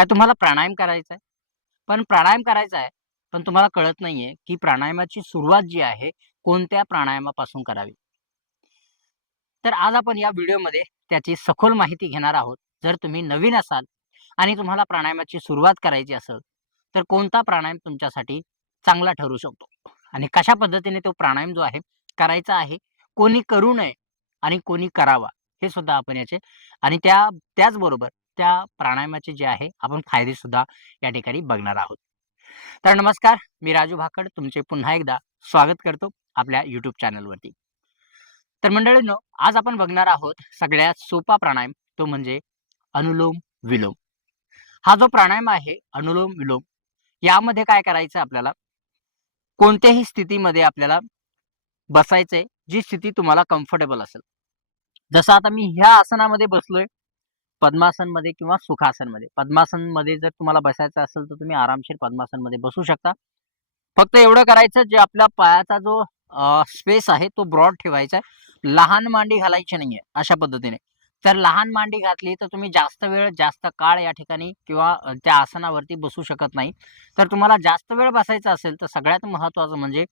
काय तुम्हाला प्राणायाम करायचा आहे? पण प्राणायाम करायचा आहे, पण तुम्हाला कळत नाहीये, की प्राणायामाची सुरुवात जी आहे, कोणत्या प्राणायामापासून करावी? तर आज आपण या व्हिडिओमध्ये त्याची सखोल माहिती घेणार आहोत. जर तुम्ही नवीन असाल आणि तुम्हाला प्राणायामाची सुरुवात करायची असेल, तर कोणता प्राणायाम तुमच्यासाठी चांगला ठरू शकतो आणि कशा पद्धतीने तो प्राणायाम जो आहे करायचा आहे, कोणी करू नये आणि कोणी करावा, हे सुद्धा आपण याचे आणि त्याचबरोबर त्या प्राणायामाचे जे आहे आपण फायदे सुद्धा या ठिकाणी बघणार आहोत. तर नमस्कार, मी राजू भाकड तुमचे पुन्हा एकदा स्वागत करतो आपल्या YouTube चॅनलवरती. तर मंडळींनो, आज आपण बघणार आहोत सगळ्यात सोपा प्राणायाम, तो म्हणजे अनुलोम-विलोम. हा जो प्राणायाम आहे अनुलोम-विलोम, यामध्ये काय करायचं आपल्याला, कोणत्याही स्थितीमध्ये आपल्याला बसायचंय, जी स्थिती तुम्हाला कम्फर्टेबल असेल. जसं आता मी ह्या आसनामध्ये बसलोय, पद्मासनमध्ये किंवा सुखासनमध्ये. पद्मासनमध्ये जर तुम्हाला बसायचं असेल, तर तुम्ही आरामशीर पद्मासनमध्ये बसू शकता. फक्त एवढं करायचं, जे आपल्या पायाचा जो स्पेस आहे तो ब्रॉड ठेवायचा आहे. लहान मांडी घालायची नाहीये अशा पद्धतीने. जर लहान मांडी घातली तर तुम्ही जास्त वेळ, जास्त काळ या ठिकाणी किंवा त्या आसनावरती बसू शकत नाही. तर तुम्हाला जास्त वेळ बसायचं असेल तर सगळ्यात महत्त्वाचं म्हणजे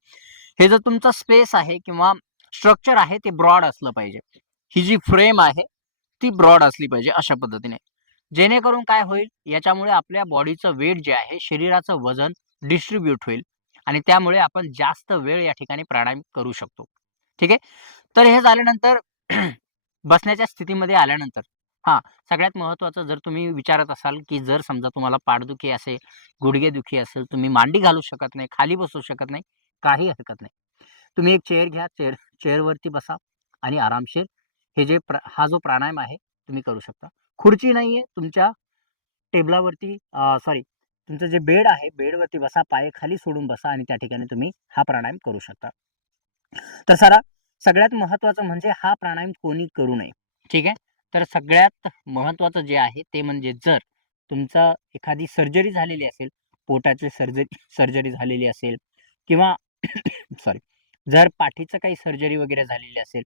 हे जो तुमचा स्पेस आहे किंवा स्ट्रक्चर आहे ते ब्रॉड असलं पाहिजे. ही जी फ्रेम आहे ती ब्रॉड असली पाहिजे अशा पद्धतीने. जेणेकरून काय होईल, याच्यामुळे आपल्या बॉडीचं वेट जे आहे, शरीराचं वजन डिस्ट्रिब्यूट होईल आणि त्यामुळे आपण जास्त वेळ या ठिकाणी प्राणायाम करू शकतो. ठीक आहे. तर हे झाल्यानंतर बसण्याच्या स्थितीमध्ये आल्यानंतर हां, सगळ्यात महत्त्वाचं, जर तुम्ही विचारत असाल, की जर समजा तुम्हाला पाठदुखी असेल, गुडघेदुखी असेल, तुम्ही मांडी घालू शकत नाही, खाली बसू शकत नाही, काही हरकत नाही. तुम्ही एक चेअर घ्या, चेअरवरती बसा आणि आरामशीर हा जो प्राणायाम आहे तुम्ही करू शकता. खुर्ची नाहीये तुमच्या टेबलावरती, सॉरी, तुमचं जे बेड आहे, बेडवरती बसा, पाय खाली सोडून बसा आणि त्या ठिकाणी तुम्ही हा प्राणायाम करू शकता. तर सगळ्यात महत्त्वाचं म्हणजे हा प्राणायाम कोणी करू नये. ठीक आहे. तर सगळ्यात महत्त्वाचं जे आहे ते म्हणजे, जर तुमचा एखादी सर्जरी झालेली असेल, पोटाची सर्जरी झालेली असेल किंवा सॉरी, जर पाठीचं काही सर्जरी वगैरे झालेली असेल,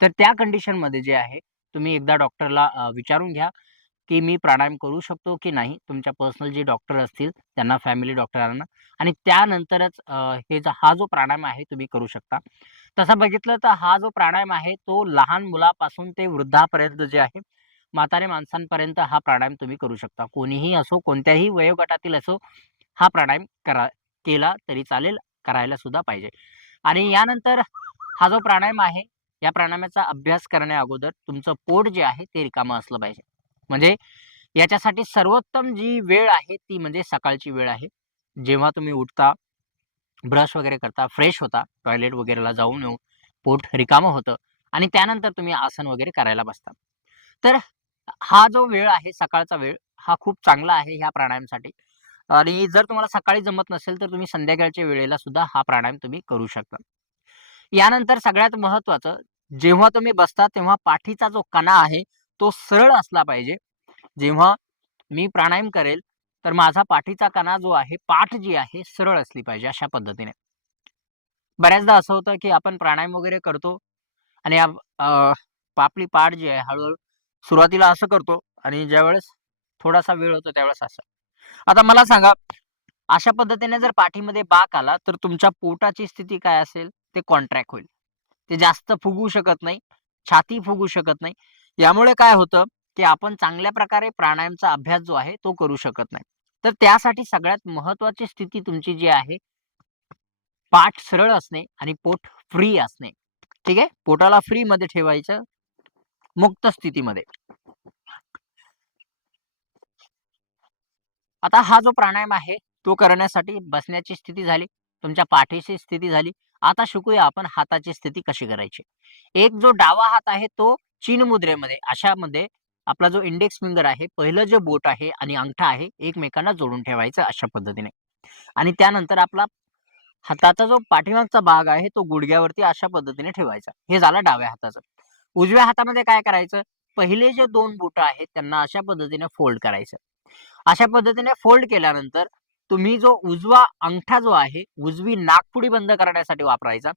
तर त्या कंडिशनमध्ये जे आहे तुम्ही एकदा डॉक्टरला विचारून घ्या, की मी प्राणायाम करू शकतो की नाही. तुमच्या पर्सनल जे डॉक्टर असतील त्यांना, फॅमिली डॉक्टरांना, आणि त्यानंतरच हा जो प्राणायाम आहे तुम्ही करू शकता. तसं बघितलं तर हा जो प्राणायाम आहे तो लहान मुलापासून ते वृद्धापर्यंत जे आहे, म्हातारे माणसांपर्यंत हा प्राणायाम तुम्ही करू शकता. कोणीही असो, कोणत्याही वयोगटातील असो, हा प्राणायाम केला तरी चालेल, करायला सुद्धा पाहिजे. आणि यानंतर हा जो प्राणायाम आहे, या प्राणायामाचा अभ्यास करण्या अगोदर तुमचं पोट जे आहे ते रिकामं असलं पाहिजे. म्हणजे याच्यासाठी सर्वोत्तम जी वेळ आहे ती म्हणजे सकाळची वेळ आहे. जेव्हा तुम्ही उठता, ब्रश वगैरे करता, फ्रेश होता, टॉयलेट वगैरेला जाऊन येऊन पोट रिकामं होतं आणि त्यानंतर तुम्ही आसन वगैरे करायला बसता. तर हा जो वेळ आहे सकाळचा वेळ, हा खूप चांगला आहे ह्या प्राणायामासाठी. आणि जर तुम्हाला सकाळी जमत नसेल, तर तुम्ही संध्याकाळच्या वेळेला सुद्धा हा प्राणायाम तुम्ही करू शकता. यानंतर सगळ्यात महत्त्वाचं, जेव्हा तुम्ही बसता तेव्हा पाठीचा जो कणा आहे, तो सरळ असला पाहिजे. जेव्हा मी प्राणायाम करेल, तर माझा पाठीचा कणा जो आहे, पाठ जी आहे सरळ असली पाहिजे अशा पद्धतीने. बऱ्याचदा असं होतं, की आपण प्राणायाम वगैरे करतो आणि आपली पाठ जी आहे हळू सुरुवातीला असं करतो आणि ज्यावेळेस थोडासा वेळ होतो त्यावेळेस असं. आता मला सांगा, अशा पद्धतीने जर पाठीमध्ये बाक आला, तर तुमच्या पोटाची स्थिती काय असेल? ते कॉन्ट्रॅक्ट होईल. ते जास्त फुगू शकत नाही, छाती फुगू शकत नाही. यामुळे काय होतं, की आपण चांगल्या प्रकारे प्राणायामचा अभ्यास जो आहे तो करू शकत नाही. तर त्यासाठी सगळ्यात महत्त्वाची स्थिती तुमची जी आहे, पाठ सरळ असणे आणि पोट फ्री असणे. ठीक आहे? पोटाला फ्रीमध्ये ठेवायचं, मुक्त स्थितीमध्ये. आता हा जो प्राणायाम आहे, तो करण्यासाठी बसण्याची स्थिती झाली, तुमच्या पाठीची स्थिती झाली. आता शिकूया आपण हाताची स्थिती कशी करायची. एक जो डावा हात आहे तो चिन मुद्रेमध्ये, अशामध्ये आपला जो इंडेक्स फिंगर आहे, पहिलं जे बोट आहे आणि अंगठा आहे, एकमेकांना जोडून ठेवायचं अशा पद्धतीने. आणि त्यानंतर आपला हाताचा जो पाठीमागचा भाग आहे, तो गुडघ्यावरती अशा पद्धतीने ठेवायचा. हे झालं डाव्या हाताचं. उजव्या हातामध्ये काय करायचं, पहिले जे 2 बोटं आहेत त्यांना अशा पद्धतीने फोल्ड करायचं. अशा पद्धतीने फोल्ड केल्यानंतर तुम्ही जो उजवा अंगठा जो आहे, उजवी नाकपुडी बंद करण्यासाठी वापरायचा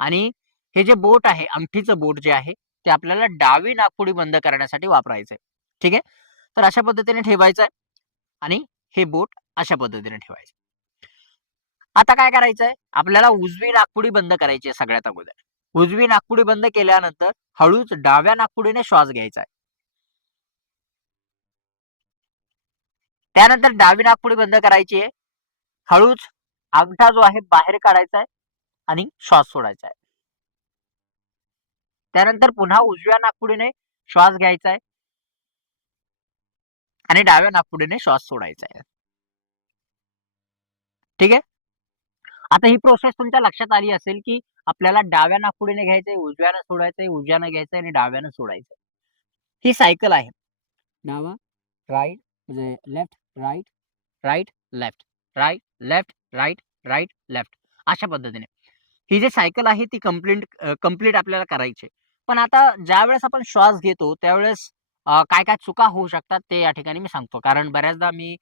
आणि हे जे बोट आहे, अंगठीचं बोट जे आहे, ते आपल्याला डावी नाकपुडी बंद करण्यासाठी वापरायचंय. ठीक आहे? तर अशा पद्धतीने ठेवायचं आहे आणि हे बोट अशा पद्धतीने ठेवायचं. आता काय करायचंय, आपल्याला उजवी नाकपुडी बंद करायची आहे सगळ्यात अगोदर. उजवी नाकपुडी बंद केल्यानंतर हळूच डाव्या नाकपुडीने श्वास घ्यायचा आहे. त्यानंतर डावी नाकपुडी बंद करायची आहे. हळूच अंगठा जो आहे बाहेर काढायचा आहे आणि श्वास सोडायचा आहे. त्यानंतर पुन्हा उजव्या नाकपुडीने श्वास घ्यायचा आहे आणि डाव्या नाकपुडीने श्वास सोडायचा आहे. ठीक आहे. आता ही प्रोसेस तुमच्या लक्षात आली असेल, की आपल्याला डाव्या नाकपुडीने घ्यायचंय, उजव्यानं सोडायचंय, उजव्यानं घ्यायचंय आणि डाव्यानं सोडायचंय. ही सायकल आहे. डावा, राईट म्हणजे left, right, right, left, right, left, right, right, left अशा पद्धतीने. ही जी सायकल आहे ती कंप्लीट आपल्याला करायची आहे. पण आता ज्यावेळेस आपण श्वास घेतो त्यावेळेस काय-काय चुका होऊ शकतात ते या ठिकाणी मी सांगतो. कारण बऱ्याचदा मी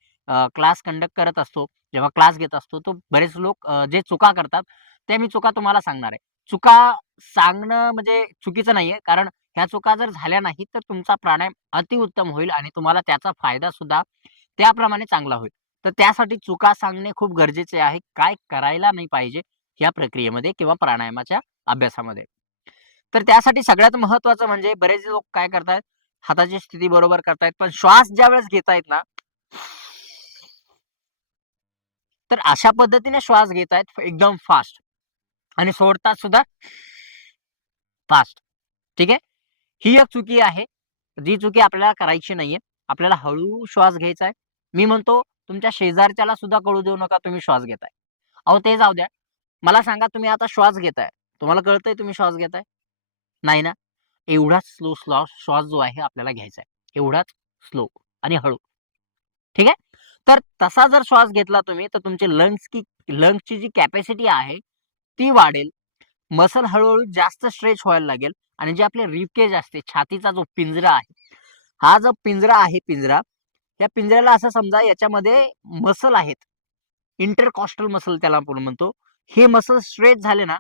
क्लास कंडक्ट करत असतो. जेव्हा क्लास घेत असतो, तो बरेच लोक जे चुका करतात, त्या मी चुका तुम्हाला सांगणार आहे. चुका सांगणं म्हणजे चुकीचं नाहीये, कारण ह्या चुका जर झाल्या नाहीत, तर तुमचा प्राणायाम अतिउत्तम होईल आणि तुम्हाला त्याचा फायदा सुद्धा त्याप्रमाणे चांगला होईल. तर त्यासाठी चुका सांगणे खूप गरजेचे आहे. काय करायला नाही पाहिजे या प्रक्रियेमध्ये किंवा प्राणायामाच्या अभ्यासामध्ये. तर त्यासाठी सगळ्यात महत्त्वाचं म्हणजे बरेच लोक काय करतायत, हाताची स्थिती बरोबर करतायत, पण श्वास ज्यावेळेस घेतायत ना, तर अशा पद्धतीने श्वास घेतायत एकदम फास्ट आणि सोडतात सुद्धा फास्ट. ठीक आहे. ही एक चुकी आहे. जी चुकी आपल्याला करायची नाहीये. आपल्याला हळू श्वास घ्यायचा आहे. मी म्हणतो तुमच्या शेजारच्याला सुद्धा कळू देऊ नका तुम्ही श्वास घेताय. अहो ते जाऊ द्या. मला सांगा तुम्ही आता श्वास घेताय. तुम्हाला कळतंय तुम्ही श्वास घेताय? नाही ना? एवढाच स्लो श्वास जो आहे आपल्याला घ्यायचा आहे. एवढाच स्लो आणि हळू. ठीक आहे? तर तसा जर श्वास घेतला तुम्ही तर तुमचे लंग्सची जी कॅपॅसिटी आहे ती वाढेल. मसल हळू जास्त स्ट्रेच व्हायला लागेल आणि जे आपले रिबकेज असते, छातीचा जो पिंजरा आहे, हा जो पिंजरा आहे या पिंजऱ्याला असं समजा याच्यामध्ये मसल आहेत. इंटरकॉस्टल मसल त्याला आपण म्हणतो. हे मसल स्ट्रेच झाले ना,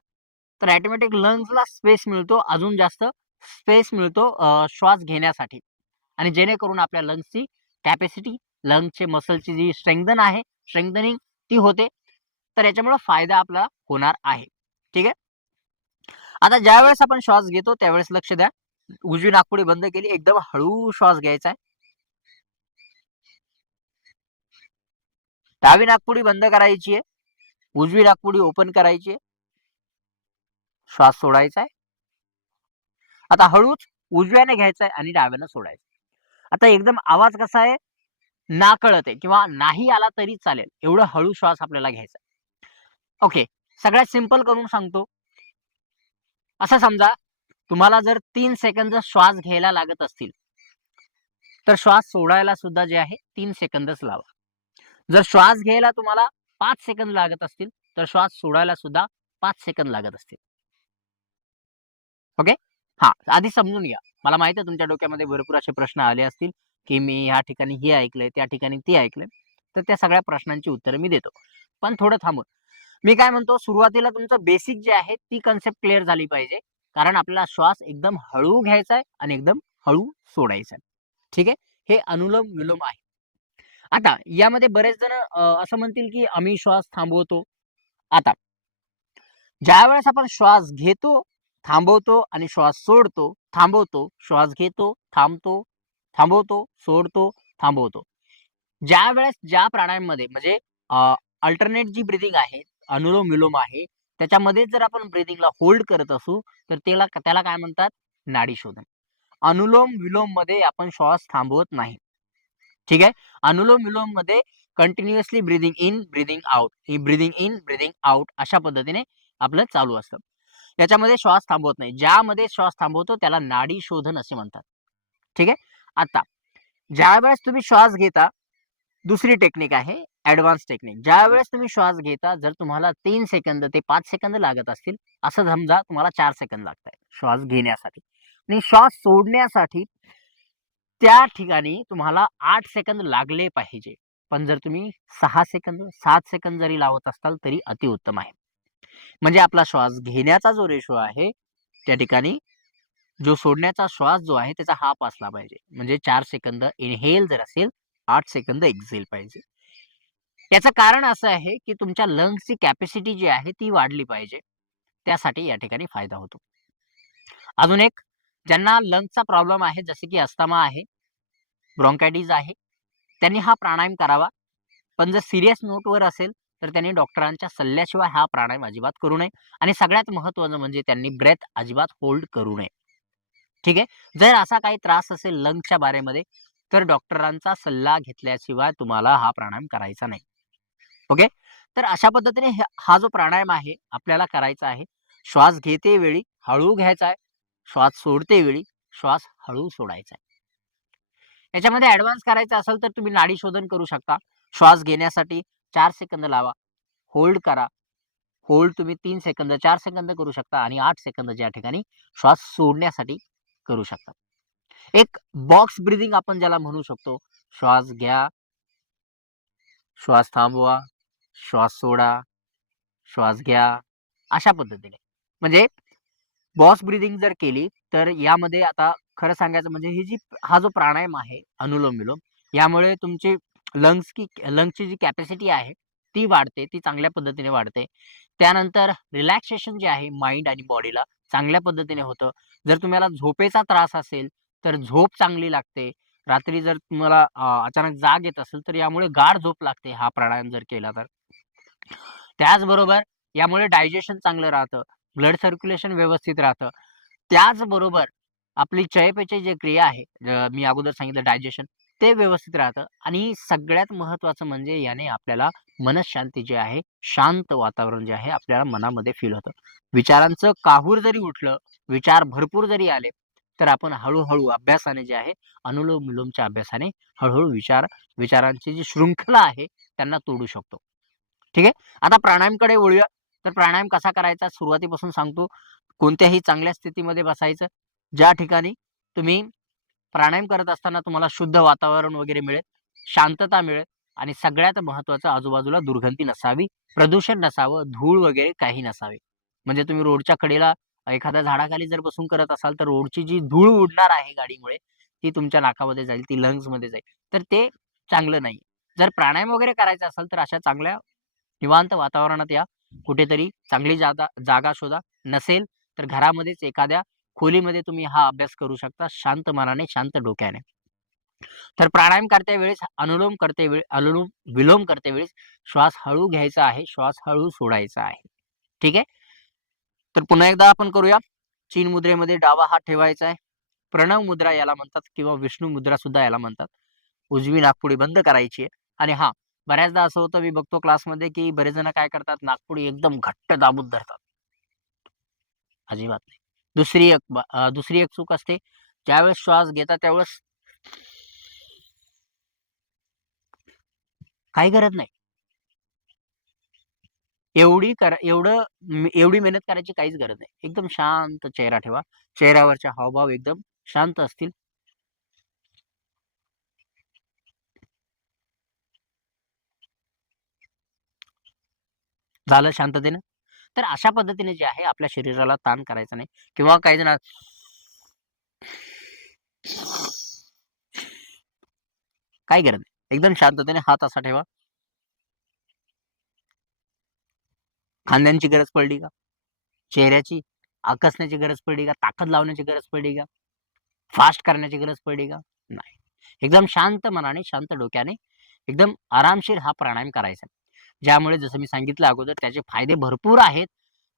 तर ऑटोमॅटिक लंग्सला स्पेस मिळतो, अजून जास्त स्पेस मिळतो श्वास घेण्यासाठी आणि जेणेकरून आपल्या लंग्सची कॅपॅसिटी, लंग्सचे मसलची जी स्ट्रेंथनिंग ती होते. तर याच्यामुळे फायदा आपला होणार आहे. ठीक आहे. आता ज्यावेळेस आपण श्वास घेतो त्यावेळेस लक्ष द्या. उजवी नाकपुडी बंद केली, एकदम हळू श्वास घ्यायचा आहे. डावी नाकपुडी बंद करायची आहे. उजवी नाकपुडी ओपन करायची आहे. श्वास सोडायचा आहे. आता हळूच उजव्याने घ्यायचा आहे आणि डाव्याने सोडायचं. आता एकदम आवाज कसा आहे, नाकळत आहे किंवा नाही आला तरी चालेल, एवढं हळू श्वास आपल्याला घ्यायचा आहे. ओके. सगळ्यात सिंपल करून सांगतो. असं समजा तुम्हाला जर 3 सेकंद श्वास घ्यायला लागत असतील, तर श्वास सोडायला सुद्धा जे आहे 3 सेकंदच लावा. जर श्वास घ्यायला तुम्हाला 5 सेकंद लागत असतील, तर श्वास सोडायला सुद्धा 5 सेकंद लागत असतील. ओके. हां, आधी समजून घ्या. मला माहिती आहे तुमच्या डोक्यामध्ये भरपूर असे प्रश्न आले असतील, की मी ह्या ठिकाणी हे ऐकलंय, त्या ठिकाणी ते ऐकलंय. तर त्या सगळ्या प्रश्नांची उत्तरं मी देतो. पण थोडं थांबून. मी काय म्हणतो सुरुवातीला तुमचं बेसिक जे आहे ती कन्सेप्ट क्लिअर झाली पाहिजे. कारण आपल्याला श्वास एकदम हळू घ्यायचा आहे आणि एकदम हळू सोडायचा आहे. ठीक आहे. हे अनुलोम-विलोम आहे. आता यामध्ये बरेच जण असं म्हणतील, की आम्ही श्वास थांबवतो. आता ज्यावेळेस आपण श्वास घेतो, थांबवतो आणि श्वास सोडतो, थांबवतो, श्वास घेतो, थांबतो, थांबवतो, सोडतो, थांबवतो. ज्यावेळेस ज्या प्राणायाममध्ये म्हणजे अल्टरनेट जी ब्रीथिंग आहे, अनुलोम-विलोम आहे, त्याच्यामध्ये जर आपण ब्रीथिंगला होल्ड करत असू, तर त्याला काय म्हणतात? नाडी शोधन. अनुलोम-विलोममध्ये आपण श्वास थांबवत नाही. ठीक आहे. अनुलोम-विलोममध्ये continuously breathing in, breathing out, ही ब्रीथिंग इन, ब्रीथिंग आउट अशा पद्धतीने आपलं चालू असतं. याच्यामध्ये श्वास थांबवत नाही. ज्यामध्ये श्वास थांबवतो त्याला नाडी शोधन असे म्हणतात. ठीक आहे. आता ज्यावेळेस तुम्ही श्वास घेता, दुसरी टेक्निक आहे ॲडव्हान्स टेक्निक. ज्यावेळेस तुम्ही श्वास घेता, जर तुम्हाला 3 सेकंद ते 5 सेकंद लागत असतील, असं समजा तुम्हाला 4 सेकंद लागतायत श्वास घेण्यासाठी आणि श्वास सोडण्यासाठी त्या ठिकाणी तुम्हाला 8 सेकंद लागले पाहिजे. पण जर तुम्ही 6 सेकंद, 7 सेकंद जरी लावत असाल तरी अतिउत्तम आहे. म्हणजे आपला श्वास घेण्याचा जो रेशो आहे, त्या ठिकाणी जो सोडण्याचा श्वास जो आहे त्याचा हाफ असला पाहिजे. म्हणजे 4 सेकंद इन्हेल जर असेल, 8 सेकंद एक्झेल पाहिजे. याचं कारण असं आहे, की तुमच्या लंग्सची कॅपॅसिटी जी आहे ती वाढली पाहिजे. त्यासाठी या ठिकाणी फायदा होतो. अजून एक, ज्यांना लंग्सचा प्रॉब्लेम आहे, जसे की अस्थमा आहे, ब्राँकायटिस आहे, त्यांनी हा प्राणायाम करावा. पण जर सीरियस नोटवर असेल, तर त्यांनी डॉक्टरांच्या सल्ल्याशिवाय हा प्राणायाम अजिबात करू नये आणि सगळ्यात महत्त्वाचं म्हणजे त्यांनी ब्रेथ अजिबात होल्ड करू नये. ठीक आहे. जर असा काही त्रास असेल लंग्सच्या बारेमध्ये, तर डॉक्टरांचा सल्ला घेतल्याशिवाय तुम्हाला हा प्राणायाम करायचा नाही. ओके. तर अशा पद्धतीने हा जो प्राणायाम आहे आपल्याला करायचा आहे. श्वास घेते वेळी हळू घ्यायचा आहे. श्वास सोडते वेळी श्वास हळू सोडायचा आहे. याच्यामध्ये ॲडव्हान्स करायचं असेल तर तुम्ही नाडी शोधन करू शकता. श्वास घेण्यासाठी 4 सेकंद लावा. होल्ड करा. होल्ड तुम्ही 3 सेकंद, 4 सेकंद करू शकता आणि 8 सेकंद ज्या ठिकाणी श्वास सोडण्यासाठी करू शकता. एक बॉक्स ब्रीथिंग आपण ज्याला म्हणू शकतो. श्वास घ्या, श्वास थांबवा, श्वास सोडा, श्वास घ्या, अशा पद्धतीने. म्हणजे बॉक्स ब्रीथिंग जर केली, तर यामध्ये आता खरं सांगायचं म्हणजे हा जो प्राणायाम आहे, अनुलोम-विलोम, यामुळे तुमची लंग्सची जी कॅपॅसिटी आहे, ती वाढते, ती चांगल्या पद्धतीने वाढते. त्यानंतर रिलॅक्सेशन जे आहे माइंड आणि बॉडीला चांगल्या पद्धतीने होतं. जर तुम्हाला झोपेचा त्रास असेल, तर झोप चांगली लागते. रात्री जर तुम्हाला अचानक जाग येत असेल, तर यामुळे गाढ झोप लागते हा प्राणायाम जर केला तर. त्याचबरोबर यामुळे डायजेशन चांगलं राहतं. ब्लड सर्क्युलेशन व्यवस्थित राहतं. त्याचबरोबर आपली चयापचय जी क्रिया आहे, मी अगोदर सांगितलं डायजेशन, ते व्यवस्थित राहतं आणि सगळ्यात महत्त्वाचं म्हणजे याने आपल्याला मनःशांती जी आहे, शांत वातावरण जे आहे आपल्याला मनामध्ये फील होतं. विचारांचं काहूर जरी उठलं, विचार भरपूर जरी आले, तर आपण हळू अभ्यासाने जे आहे, अनुलोम-विलोमच्या अभ्यासाने हळू विचारांची जी शृंखला आहे, त्यांना तोडू शकतो. ठीक आहे. आता प्राणायामकडे वळूया. तर प्राणायाम कसा करायचा सुरुवातीपासून सांगतो. कोणत्याही चांगल्या स्थितीमध्ये बसायचं. ज्या ठिकाणी तुम्ही प्राणायाम करत असताना तुम्हाला शुद्ध वातावरण वगैरे मिळेल, शांतता मिळेल आणि सगळ्यात महत्त्वाचं आजूबाजूला दुर्गंधी नसावी, प्रदूषण नसावं, धूळ वगैरे काही नसावे. म्हणजे तुम्ही रोडच्या कडेला एखाद्या झाडाखाली जर बसून करत असाल, तर रोडची जी धूळ उडणार आहे गाडीमुळे, ती तुमच्या नाकामध्ये जाईल, ती लंग्समध्ये जाईल. तर ते चांगलं नाही. जर प्राणायाम वगैरे करायचा असेल, तर अशा चांगल्या निवांत वातावरणात या. कुठेतरी चांगली जागा शोधा. नसेल तर घरामध्येच एखाद्या खोलीमध्ये तुम्ही हा अभ्यास करू शकता शांत मनाने, शांत डोक्याने. तर प्राणायाम करते वेळेस, अनुलोम-विलोम करते वेळेस श्वास हळू घ्यायचा आहे, श्वास हळू सोडायचा आहे. ठीक आहे? तर पुन्हा एकदा आपण करूया. चीन मुद्रेमध्ये डावा हात ठेवायचा आहे. प्रणव मुद्रा याला म्हणतात किंवा विष्णू मुद्रा सुद्धा याला म्हणतात. उजवी नाकपुडी बंद करायची आहे आणि हां, बऱ्याचदा असं होतं मी बघतो क्लासमध्ये, की बरेच जण काय करतात नाकपुडी एकदम घट्ट दाबून धरतात. अजिबात नाही. दुसरी एक चूक असते. ज्यावेळेस श्वास घेतात त्यावेळेस काही गरज नाही. एवढी मेहनत करायची काहीच गरज नाही. एकदम शांत चेहरा ठेवा. चेहऱ्यावरचे हावभाव एकदम शांत असतील. झालं शांततेनं? तर अशा पद्धतीने जे आहे आपल्या शरीराला ताण करायचा नाही किंवा काही जण काही गरज नाही. एकदम शांततेने हात असा ठेवा. खांद्यांची गरज पडली का? चेहऱ्याची आकसण्याची गरज पडली का? ताकद लावण्याची गरज पडली का? फास्ट करण्याची गरज पडली का? नाही. एकदम शांत मनाने, शांत डोक्याने एकदम आरामशीर हा प्राणायाम करायचा. ज्यामुळे जसं मी सांगितलं अगोदर त्याचे फायदे भरपूर आहेत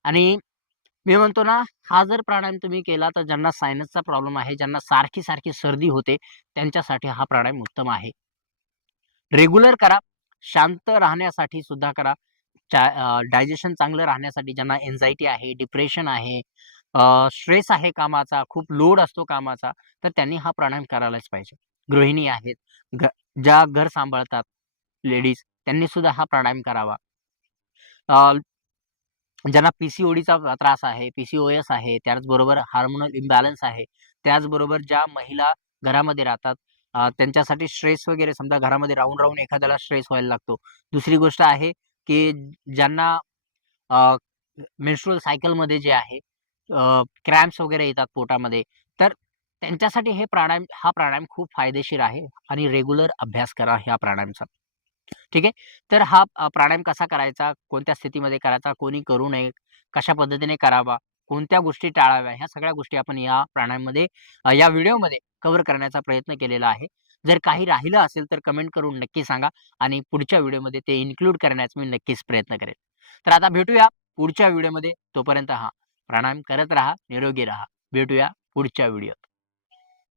आणि मी म्हणतो ना, हा जर प्राणायाम तुम्ही केला तर ज्यांना सायनसचा प्रॉब्लेम आहे, ज्यांना सारखी-सारखी सर्दी होते, त्यांच्यासाठी हा प्राणायाम उत्तम आहे. रेग्युलर करा. शांत राहण्यासाठी सुद्धा करा. डायजेशन चांगलं राहण्यासाठी ज्यांना अँक्साइटी आहे, डिप्रेशन आहे, स्ट्रेस आहे कामाचा, खूप लोड असतो कामाचा, तर त्यांनी हा प्राणायाम करायलाच पाहिजे. गृहिणी आहेत, घ ज्या घर सांभाळतात लेडीज, त्यांनी सुद्धा हा प्राणायाम करावा. अ, ज्यांना पी-सी-ओ-डीचा त्रास आहे, पी-सी-ओ-एस आहे, त्याचबरोबर हार्मोनल इम्बॅलन्स आहे, त्याचबरोबर ज्या महिला घरामध्ये राहतात, त्यांच्यासाठी स्ट्रेस वगैरे समजा घरामध्ये राहून एखाद्याला स्ट्रेस व्हायला लागतो. दुसरी गोष्ट आहे, की ज्यांना अ, मेन्स्ट्रुअल सायकलमध्ये जे आहे क्रॅम्प्स वगैरे येतात पोटामध्ये, तर त्यांच्यासाठी हा प्राणायाम खूप फायदेशीर आहे आणि रेग्युलर अभ्यास करा ह्या प्राणायामचा. ठीक आहे. तर हा प्राणायाम कसा करायचा, कोणत्या स्थितीमध्ये करायचा, कोणी करू नये, कशा पद्धतीने करावा, कोणत्या गोष्टी टाळाव्या, ह्या सगळ्या गोष्टी आपण या प्राणायाममध्ये या व्हिडिओमध्ये कव्हर करण्याचा प्रयत्न केलेला आहे. जर काही राहिलं असेल तर कमेंट करून नक्की सांगा आणि पुढच्या व्हिडिओमध्ये ते इन्क्लूड करण्याचा मी नक्कीच प्रयत्न करेन. तर आता भेटूया पुढच्या व्हिडिओमध्ये. तोपर्यंत प्राणायाम करत राहा, निरोगी राहा. भेटूया पुढच्या व्हिडिओत.